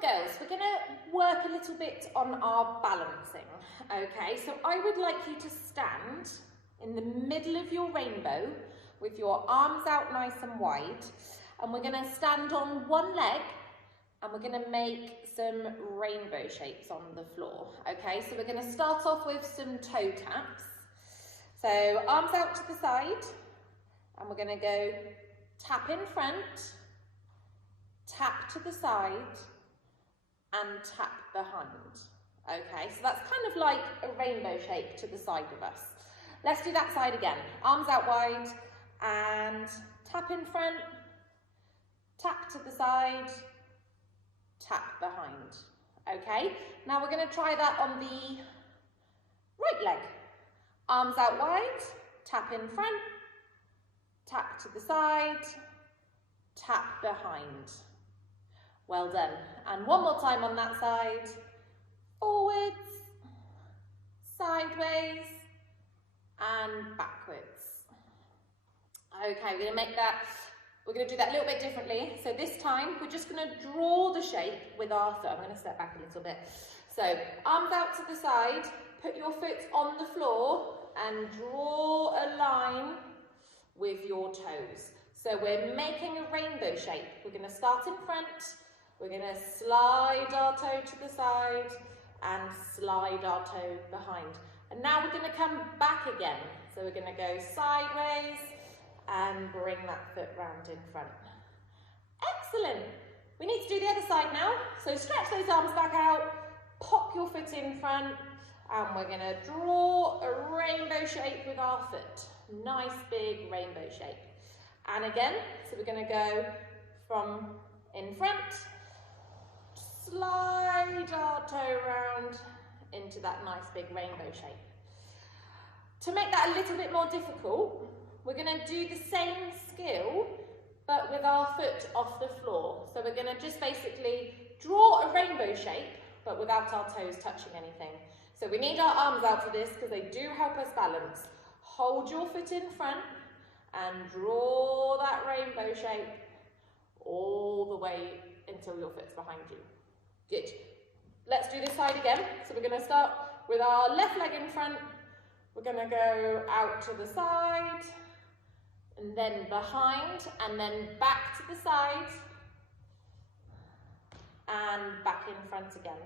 and girls, we're going to work a little bit on our balancing, okay? So I would like you to stand in the middle of your rainbow with your arms out nice and wide, and we're going to stand on one leg and we're going to make some rainbow shapes on the floor, okay? So we're going to start off with some toe taps. So arms out to the side, and we're going to go tap in front, tap to the side, and tap behind. Okay, so that's kind of like a rainbow shape to the side of us. Let's do that side again. Arms out wide and tap in front, tap to the side, tap behind. Okay, now we're going to try that on the right leg. Arms out wide, tap in front, tap to the side, tap behind. Well done. And one more time on that side. Forwards, sideways, and backwards. Okay, we're going to do that a little bit differently. So this time, we're just going to draw the shape with our foot. I'm going to step back a little bit. So, arms out to the side, put your foot on the floor, and draw a line with your toes. So we're making a rainbow shape. We're going to start in front. We're going to slide our toe to the side and slide our toe behind. And now we're going to come back again. So we're going to go sideways and bring that foot round in front. Excellent. We need to do the other side now. So stretch those arms back out, pop your foot in front, and we're going to draw a rainbow shape with our foot. Nice big rainbow shape. And again, so we're going to go from in front, slide our toe round into that nice big rainbow shape. To make that a little bit more difficult, we're going to do the same skill, but with our foot off the floor. So we're going to just basically draw a rainbow shape, but without our toes touching anything. So we need our arms out for this because they do help us balance. Hold your foot in front and draw that rainbow shape all the way until your foot's behind you. Good. Let's do this side again. So we're going to start with our left leg in front. We're going to go out to the side and then behind and then back to the side and back in front again.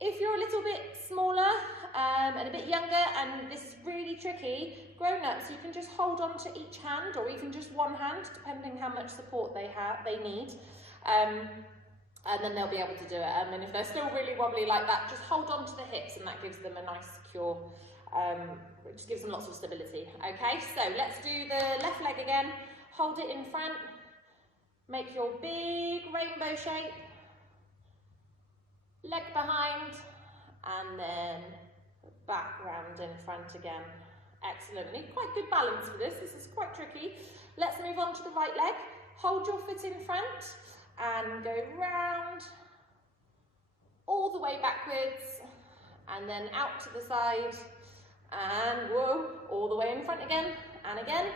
If you're a little bit smaller and a bit younger and this is really tricky, grown-ups, you can just hold on to each hand or even just one hand, depending how much support they need. And then they'll be able to do it. And if they're still really wobbly like that, just hold on to the hips and that gives them a nice secure, it just gives them lots of stability. Okay, so let's do the left leg again. Hold it in front. Make your big rainbow shape. Leg behind, and then back round in front again. Excellent. We need quite good balance for this. This is quite tricky. Let's move on to the right leg. Hold your foot in front and go round all the way backwards and then out to the side and whoa, all the way in front again and again.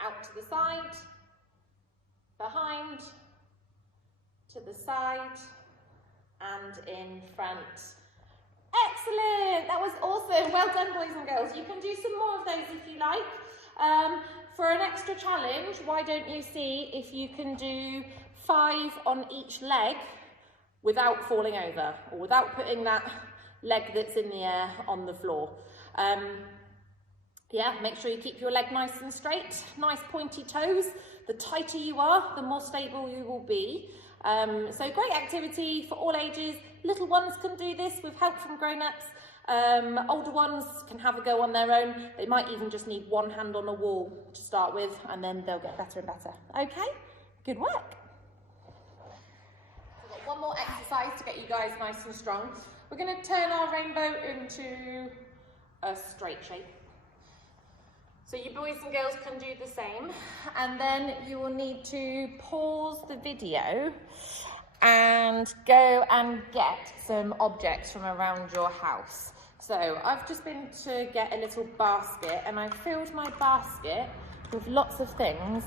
Out to the side, behind, to the side, and in front. Excellent, that was awesome. Well done, boys and girls. You can do some more of those if you like. For an extra challenge, why don't you see if you can do 5 on each leg without falling over or without putting that leg that's in the air on the floor. Yeah, make sure you keep your leg nice and straight, nice pointy toes. The tighter you are, the more stable you will be. So great activity for all ages. Little ones can do this with help from grown-ups. Older ones can have a go on their own. They might even just need one hand on a wall to start with, and then they'll get better and better. Okay, good work. We've got one more exercise to get you guys nice and strong. We're going to turn our rainbow into a straight shape. So you boys and girls can do the same, and then you will need to pause the video and go and get some objects from around your house. So I've just been to get a little basket, and I filled my basket with lots of things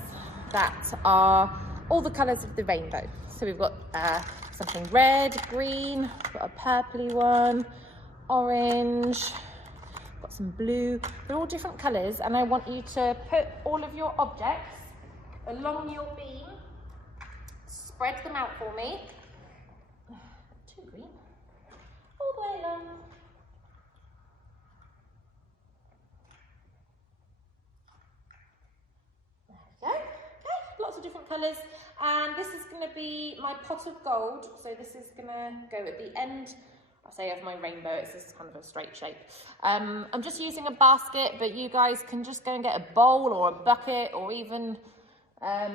that are all the colours of the rainbow. So we've got something red, green, got a purpley one, orange, got some blue. They're all different colours, and I want you to put all of your objects along your beam. Spread them out for me. Too green. All the way along. There we go. Okay, lots of different colours. And this is going to be my pot of gold. So this is going to go at the end, I say, of my rainbow. It's this kind of a straight shape. I'm just using a basket, but you guys can just go and get a bowl or a bucket, or even, I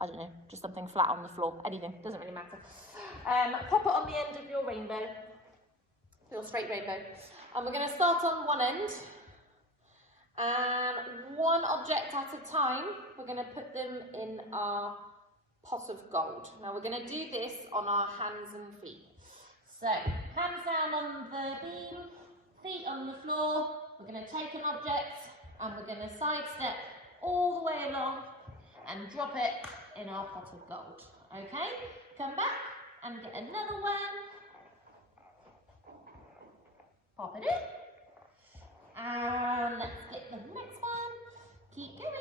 don't know, just something flat on the floor. Anything, doesn't really matter. Pop it on the end of your rainbow, your straight rainbow. And we're going to start on one end. And one object at a time, we're going to put them in our pot of gold. Now we're going to do this on our hands and feet. So, hands down on the beam, feet on the floor. We're going to take an object and we're going to sidestep all the way along and drop it in our pot of gold. Okay, come back and get another one. Pop it in. And let's get the next one. Keep going.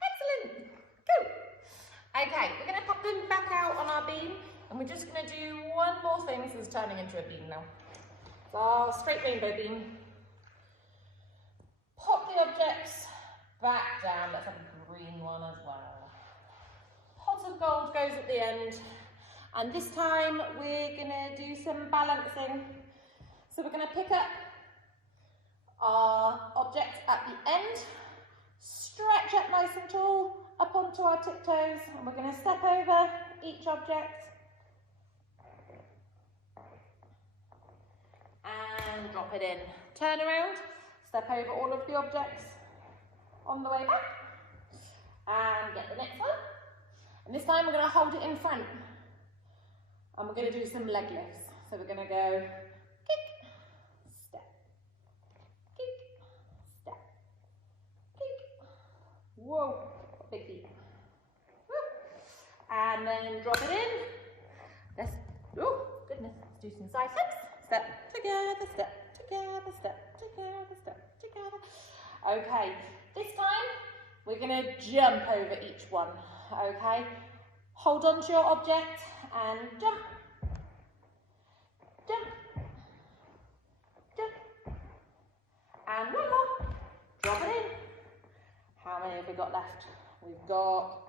Excellent. Go. Okay, we're going to pop them back out on our beam, and we're just going to do one more thing. This is turning into a beam now. So our straight rainbow beam. Pop the objects back down. Let's have a green one as well. Pot of gold goes at the end. And this time we're going to do some balancing. So we're going to pick up our object at the end, stretch up nice and tall, up onto our tiptoes, and we're going to step over each object. And drop it in. Turn around, step over all of the objects on the way back, and get the next one. And this time we're going to hold it in front, and we're going to do some leg lifts. So we're going to go kick, step, kick, step, kick. Whoa, big feet. And then drop it in. Let's, oh goodness, let's do some side steps. Step together, step together, step together, step together. Okay, this time we're going to jump over each one. Okay, hold on to your object and jump, jump, jump, and one more. Drop it in. How many have we got left? We've got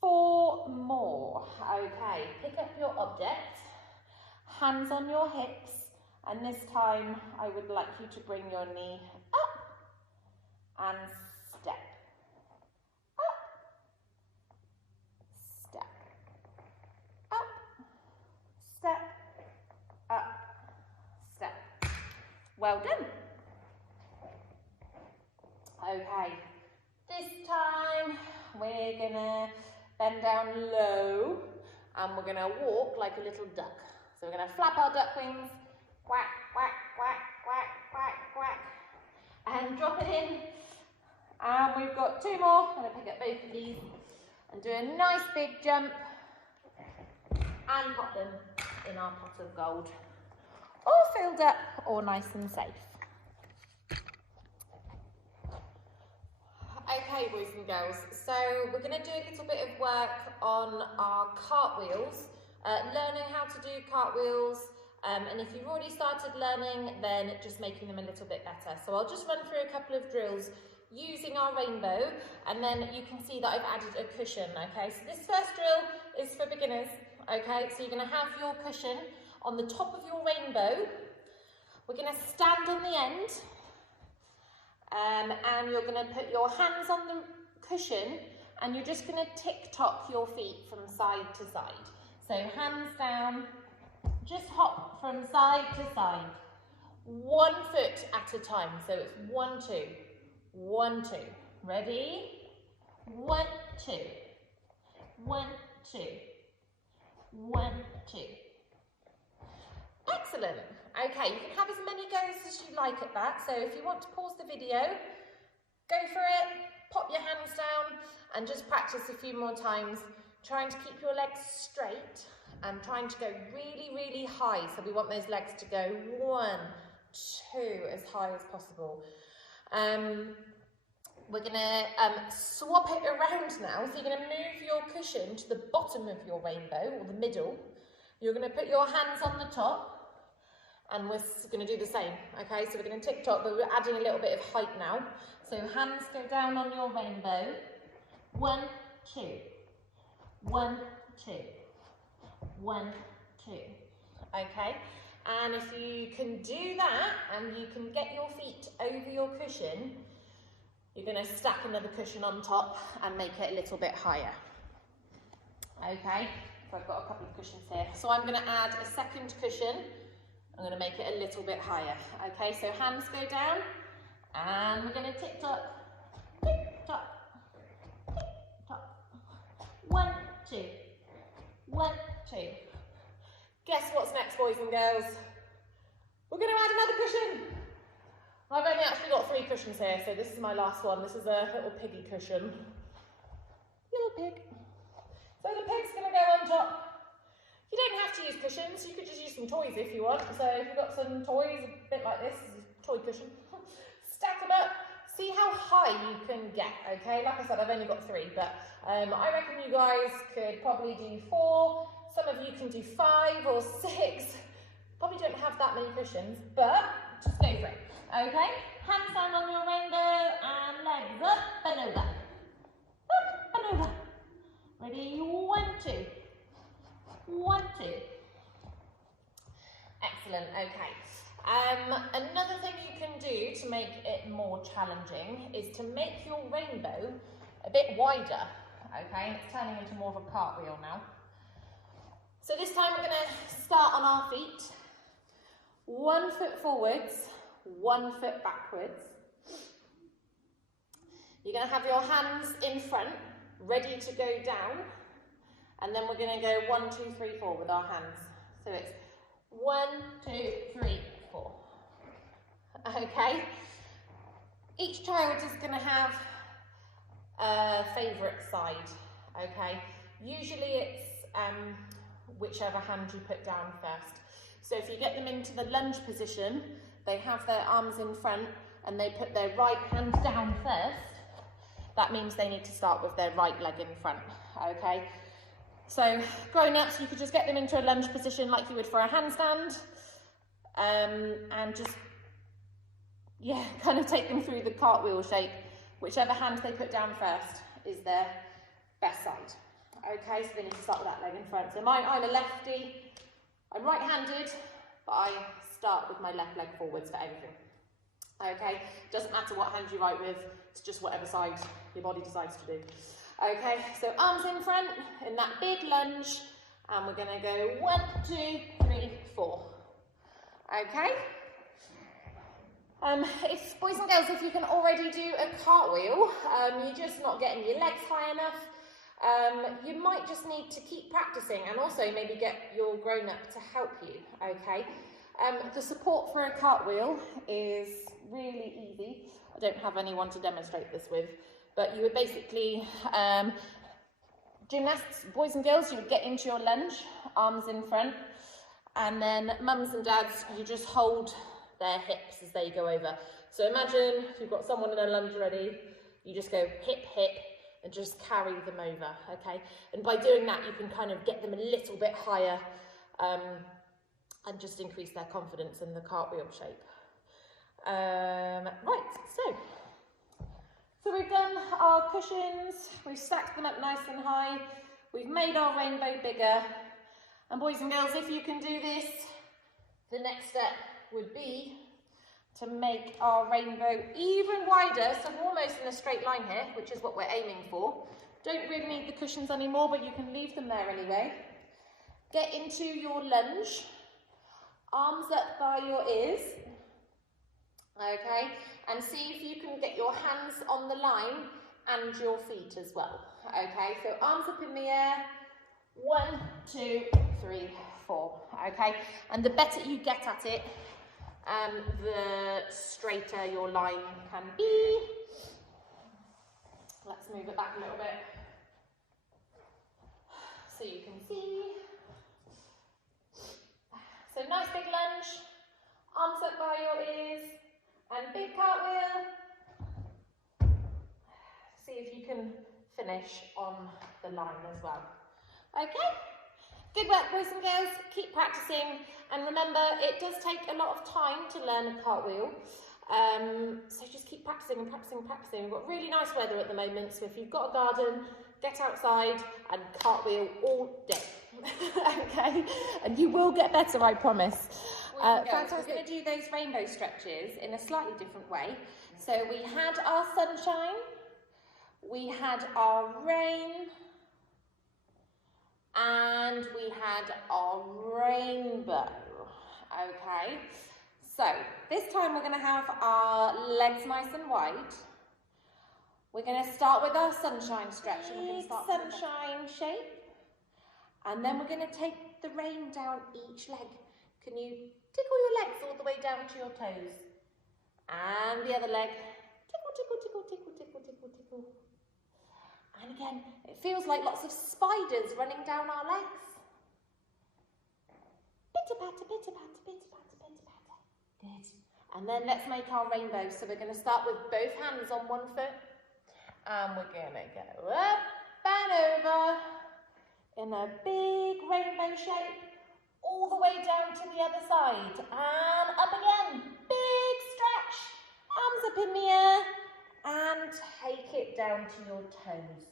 4 more. Okay, pick up your object. Hands on your hips, and this time I would like you to bring your knee up and step, up, step, up, step, up, step. Well done. Okay, this time we're gonna bend down low and we're gonna walk like a little duck. So we're going to flap our duck wings, quack, quack, quack, quack, quack, quack, and drop it in. And we've got 2 more. I'm going to pick up both of these and do a nice big jump and pop them in our pot of gold. All filled up, all nice and safe. Okay, boys and girls, so we're going to do a little bit of work on our cartwheels. Learning how to do cartwheels, and if you've already started learning, then just making them a little bit better. So I'll just run through a couple of drills using our rainbow, and then you can see that I've added a cushion, okay? So this first drill is for beginners, okay? So you're going to have your cushion on the top of your rainbow. We're going to stand on the end, and you're going to put your hands on the cushion, and you're just going to tick-tock your feet from side to side. So hands down, just hop from side to side, 1 foot at a time. So it's 1, 2, 1, 2, Ready? 1, 2. 1, 2. 1, 2. Excellent. Okay, you can have as many goes as you like at that. So if you want to pause the video, go for it, pop your hands down and just practice a few more times, trying to keep your legs straight and trying to go really, really high. So we want those legs to go 1, 2, as high as possible. We're going to swap it around now. So you're going to move your cushion to the bottom of your rainbow, or the middle. You're going to put your hands on the top, and we're going to do the same. Okay, so we're going to tick-tock, but we're adding a little bit of height now. So hands go down on your rainbow. 1, 2. 1, 2. 1, 2. Okay, and if you can do that, and you can get your feet over your cushion, you're going to stack another cushion on top and make it a little bit higher. Okay, so I've got a couple of cushions here. So I'm going to add a second cushion. I'm going to make it a little bit higher. Okay, so hands go down and we're going to tick tock, tick tock, tick tock. 1, 2, 1, 2. Guess what's next, boys and girls? We're going to add another cushion. I've only actually got 3 cushions here, so this is my last one. This is a little piggy cushion. Little pig. So the pig's going to go on top. You don't have to use cushions, you could just use some toys if you want. So if you've got some toys, a bit like this is a toy cushion, stack them up, see how high you can get, okay? Like I said, I've only got 3, but I reckon you guys could probably do 4, some of you can do 5 or 6. Probably don't have that many cushions, but just go for it. Okay, hands down on your rainbow and legs up and over. Up and over. Ready? 1, 2. 1, 2. Excellent, okay. Another thing you can do to make it more challenging is to make your rainbow a bit wider. Okay, and it's turning into more of a cartwheel now. So this time we're going to start on our feet. 1 foot forwards, 1 foot backwards. You're going to have your hands in front, ready to go down, and then we're going to go 1, 2, 3, 4 with our hands. So it's 1, 2, 3, 4. Okay. Each child is going to have a favourite side. Okay. Usually it's whichever hand you put down first. So if you get them into the lunge position, they have their arms in front and they put their right hand down first. That means they need to start with their right leg in front, okay? So grown-ups, you could just get them into a lunge position like you would for a handstand, and just, yeah, kind of take them through the cartwheel shape. Whichever hand they put down first is their best side. Okay, so they need to start with that leg in front. So I'm a lefty, I'm right-handed, but I start with my left leg forwards for everything. Okay, doesn't matter what hand you write with, it's just whatever side your body decides to do. Okay, so arms in front in that big lunge, and we're gonna go 1, 2, 3, 4. Okay? If boys and girls, if you can already do a cartwheel, you're just not getting your legs high enough, you might just need to keep practicing and also maybe get your grown-up to help you, okay? The support for a cartwheel is really easy. I don't have anyone to demonstrate this with, but you would basically, gymnasts, boys and girls, you would get into your lunge, arms in front, and then mums and dads, you just hold their hips as they go over. So imagine if you've got someone in a lunge ready, you just go hip, hip, and just carry them over, okay? And by doing that, you can kind of get them a little bit higher and just increase their confidence in the cartwheel shape. Right, so we've done our cushions, we've stacked them up nice and high, we've made our rainbow bigger, and boys and girls, if you can do this, the next step would be to make our rainbow even wider, so we're almost in a straight line here, which is what we're aiming for. Don't really need the cushions anymore, but you can leave them there anyway. Get into your lunge, arms up by your ears, Okay, and see if you can get your hands on the line and your feet as well. Okay, so arms up in the air, 1, 2, 3, 4. Okay, and the better you get at it, the straighter your line can be. Let's move it back a little bit so you can see. So nice big lunge, arms up by your ears, and big cartwheel. See if you can finish on the line as well. Okay, good work boys and girls, keep practicing, and remember it does take a lot of time to learn a cartwheel, so just keep practicing and practicing and practicing. We've got really nice weather at the moment, so if you've got a garden, get outside and cartwheel all day. Okay, and you will get better, I promise. Fantastic. We're going to do those rainbow stretches in a slightly different way. So we had our sunshine, we had our rain, and we had our rainbow. Okay, so this time we're going to have our legs nice and wide. We're going to start with our sunshine stretch. And we're going to start sunshine shape. And then we're going to take the rain down each leg. Can you tickle your legs all the way down to your toes? And the other leg. Tickle, tickle, tickle, tickle, tickle, tickle, tickle. And again, it feels like lots of spiders running down our legs. Pitter patter, pitter patter, pitter patter, pitter patter. Good. And then let's make our rainbow. So we're going to start with both hands on one foot. And we're going to go up and over in a big rainbow shape, all the way down to the other side. And up again, big stretch. Arms up in the air. And take it down to your toes.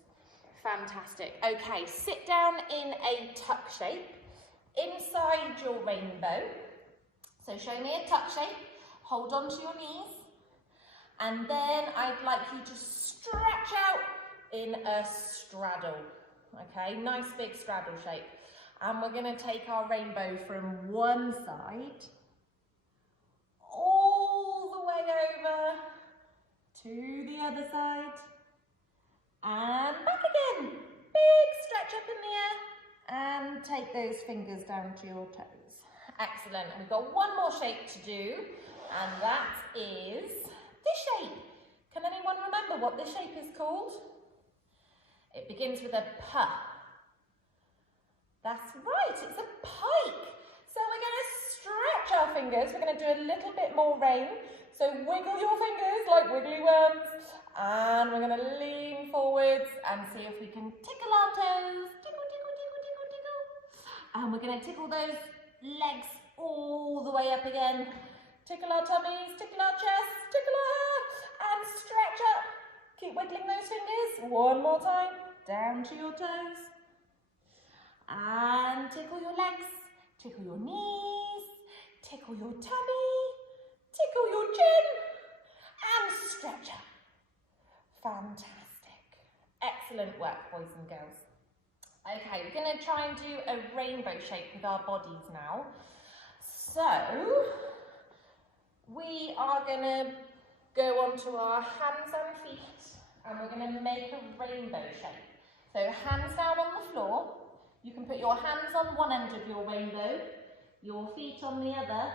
Fantastic. Okay, sit down in a tuck shape inside your rainbow. So show me a tuck shape. Hold on to your knees. And then I'd like you to stretch out in a straddle. Okay, nice big straddle shape. And we're going to take our rainbow from one side all the way over to the other side and back again. Big stretch up in the air and take those fingers down to your toes. Excellent. And we've got one more shape to do, and that is this shape. Can anyone remember what this shape is called? It begins with a P. That's right, it's a pike. So we're going to stretch our fingers. We're going to do a little bit more rain. So wiggle your fingers like wiggly worms. And we're going to lean forwards and see if we can tickle our toes. Tickle, tickle, tickle, tickle, tickle. And we're going to tickle those legs all the way up again. Tickle our tummies, tickle our chests, tickle our hair, and stretch up. Keep wiggling those fingers. One more time. Down to your toes. And tickle your legs, tickle your knees, tickle your tummy, tickle your chin, and stretch up. Fantastic. Excellent work, boys and girls. Okay, we're going to try and do a rainbow shape with our bodies now. So, we are going to go onto our hands and feet, and we're going to make a rainbow shape. So, hands down on the floor. You can put your hands on one end of your rainbow, your feet on the other,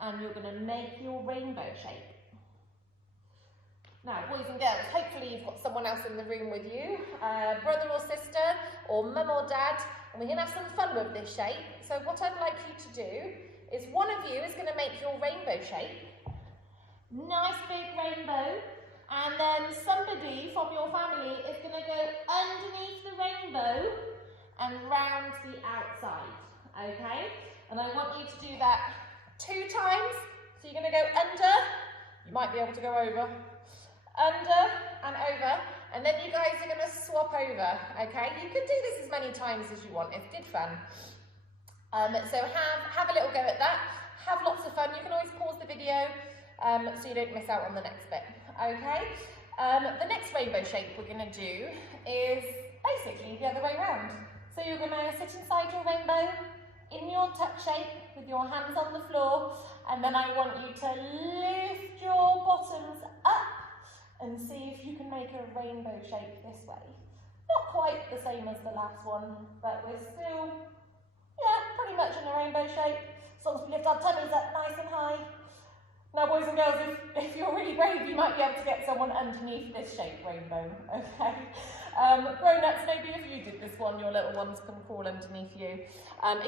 and you're going to make your rainbow shape. Now, boys and girls, hopefully you've got someone else in the room with you, brother or sister, or mum or dad, and we're going to have some fun with this shape. So what I'd like you to do is one of you is going to make your rainbow shape. Nice big rainbow. And then somebody from your family is going to go underneath the rainbow and round the outside, okay? And I want you to do that 2 times. So you're going to go under, you might be able to go over, under and over, and then you guys are going to swap over, okay? You can do this as many times as you want, it's good fun. So have a little go at that, have lots of fun. You can always pause the video so you don't miss out on the next bit, okay? The next rainbow shape we're going to do is basically the other way around. So you're going to sit inside your rainbow in your tuck shape with your hands on the floor, And then I want you to lift your bottoms up and see if you can make a rainbow shape this way. Not quite the same as the last one, but we're still, pretty much in a rainbow shape. As long as we lift our tummies up nice and high. Now, boys and girls, if you're really brave, you might be able to get someone underneath this shaped rainbow, okay? Grown-ups, maybe if you did this one, your little ones can crawl underneath you.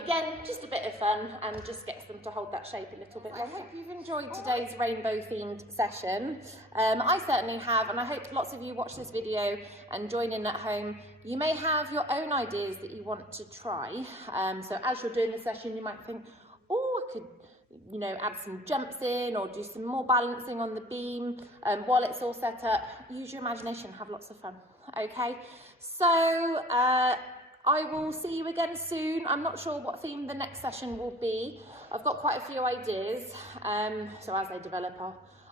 Again, just a bit of fun and just gets them to hold that shape a little bit longer. I hope you've enjoyed today's rainbow-themed session. I certainly have, and I hope lots of you watch this video and join in at home. You may have your own ideas that you want to try. So as you're doing the session, you might think, oh, I could add some jumps in or do some more balancing on the beam while it's all set up. Use your imagination, have lots of fun, okay? So I will see you again soon. I'm not sure what theme the next session will be. I've got quite a few ideas, so as they develop,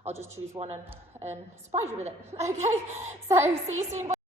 I'll just choose one and surprise you with it, okay? So see you soon.